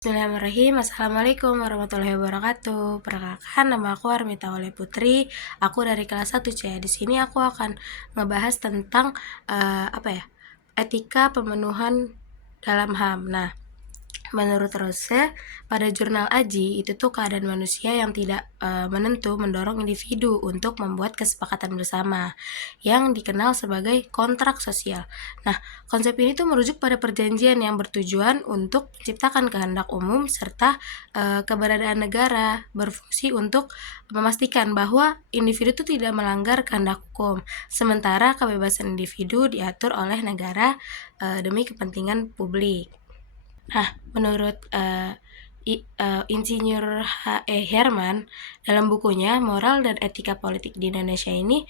Bismillahirrahmanirrahim. Assalamualaikum warahmatullahi wabarakatuh. Perkenalkan, nama aku Armita Wale Putri. Aku dari kelas 1 C. Di sini aku akan ngebahas tentang etika pemenuhan dalam HAM. Nah, menurut Rose, pada jurnal Aji, itu tuh keadaan manusia yang tidak menentu mendorong individu untuk membuat kesepakatan bersama yang dikenal sebagai kontrak sosial. Nah, konsep ini tuh merujuk pada perjanjian yang bertujuan untuk menciptakan kehendak umum serta keberadaan negara berfungsi untuk memastikan bahwa individu itu tidak melanggar kehendak hukum, sementara kebebasan individu diatur oleh negara demi kepentingan publik. Nah, menurut Insinyur H.E. Herman, dalam bukunya Moral dan Etika Politik di Indonesia ini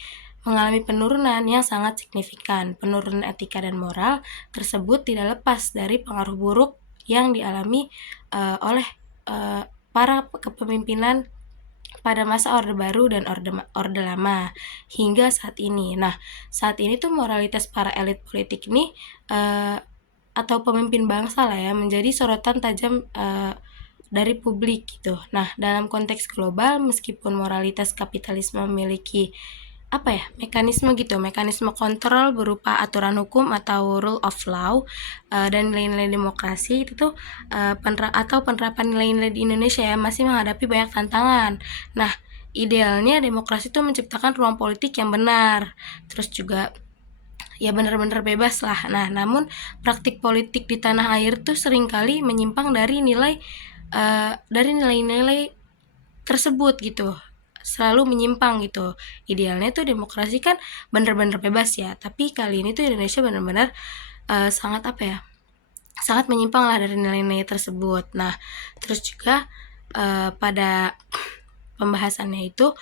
mengalami penurunan yang sangat signifikan. Penurunan etika dan moral tersebut tidak lepas dari pengaruh buruk yang dialami oleh para kepemimpinan pada masa Orde Baru dan Orde Lama hingga saat ini. Nah, saat ini tuh moralitas para elit politik ini atau pemimpin bangsa lah ya, menjadi sorotan tajam dari publik gitu. Nah, dalam konteks global, meskipun moralitas kapitalisme memiliki mekanisme kontrol berupa aturan hukum atau rule of law dan nilai-nilai demokrasi itu tuh penerapan nilai-nilai di Indonesia ya masih menghadapi banyak tantangan. Nah, idealnya demokrasi itu menciptakan ruang politik yang benar, terus juga ya benar-benar bebas lah. Nah, namun praktik politik di tanah air tuh seringkali menyimpang dari nilai-nilai tersebut gitu, selalu menyimpang gitu. Idealnya tuh demokrasi kan benar-benar bebas ya, tapi kali ini tuh Indonesia benar-benar sangat menyimpang lah dari nilai-nilai tersebut. Nah, terus juga pada pembahasannya itu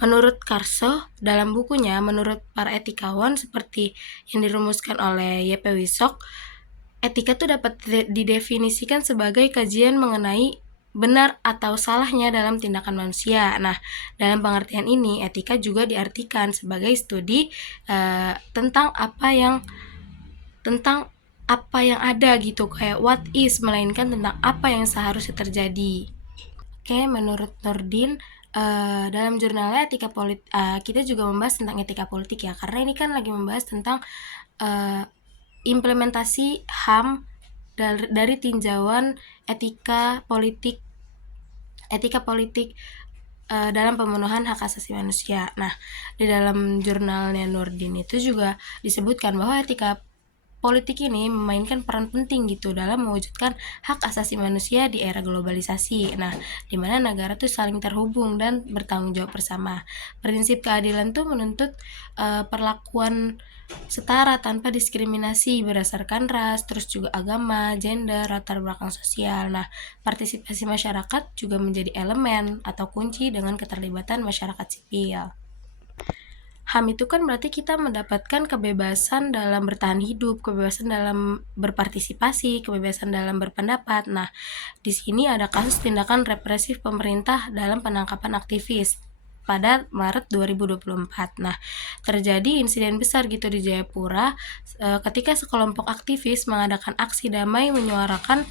menurut Karso, dalam bukunya, menurut para etikawan seperti yang dirumuskan oleh Y.P. Wisok, etika itu dapat didefinisikan sebagai kajian mengenai benar atau salahnya dalam tindakan manusia. Nah, dalam pengertian ini, etika juga diartikan sebagai studi tentang apa yang ada gitu, kayak what is, melainkan tentang apa yang seharusnya terjadi. Oke, menurut Nurdin, dalam jurnalnya etika politik, kita juga membahas tentang etika politik ya, karena ini kan lagi membahas tentang implementasi HAM dari tinjauan etika politik dalam pemenuhan hak asasi manusia. Nah, di dalam jurnalnya Nurdin itu juga disebutkan bahwa etika politik ini memainkan peran penting gitu dalam mewujudkan hak asasi manusia di era globalisasi. Nah, di mana negara tuh saling terhubung dan bertanggung jawab bersama. Prinsip keadilan tuh menuntut perlakuan setara tanpa diskriminasi berdasarkan ras, terus juga agama, gender, latar belakang sosial. Nah, partisipasi masyarakat juga menjadi elemen atau kunci dengan keterlibatan masyarakat sipil. HAM itu kan berarti kita mendapatkan kebebasan dalam bertahan hidup, kebebasan dalam berpartisipasi, kebebasan dalam berpendapat. Nah, di sini ada kasus tindakan represif pemerintah dalam penangkapan aktivis pada Maret 2024. Nah, terjadi insiden besar gitu di Jayapura ketika sekelompok aktivis mengadakan aksi damai menyuarakan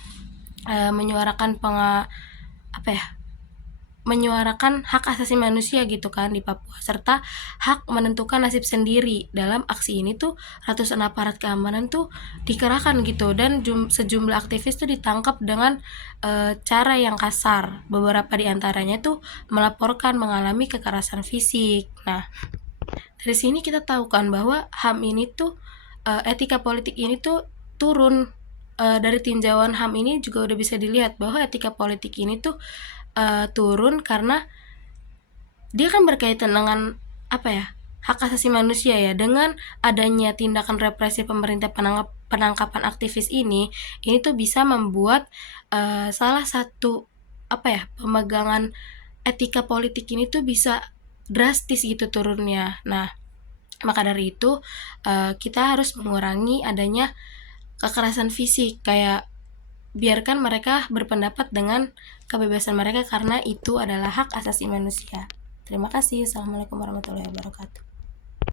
hak asasi manusia gitu kan di Papua, serta hak menentukan nasib sendiri. Dalam aksi ini tuh ratusan aparat keamanan tuh dikerahkan gitu, dan sejumlah aktivis tuh ditangkap dengan cara yang kasar. Beberapa di antaranya tuh melaporkan mengalami kekerasan fisik. Nah, dari sini kita tahu kan bahwa HAM ini tuh etika politik ini tuh turun. Dari tinjauan HAM ini juga udah bisa dilihat bahwa etika politik ini tuh turun karena dia kan berkaitan dengan hak asasi manusia ya. Dengan adanya tindakan represi pemerintah penangkapan aktivis ini tuh bisa membuat salah satu pemegangan etika politik ini tuh bisa drastis gitu turunnya. Nah, maka dari itu kita harus mengurangi adanya kekerasan fisik, kayak biarkan mereka berpendapat dengan kebebasan mereka karena itu adalah hak asasi manusia. Terima kasih. Assalamualaikum warahmatullahi wabarakatuh.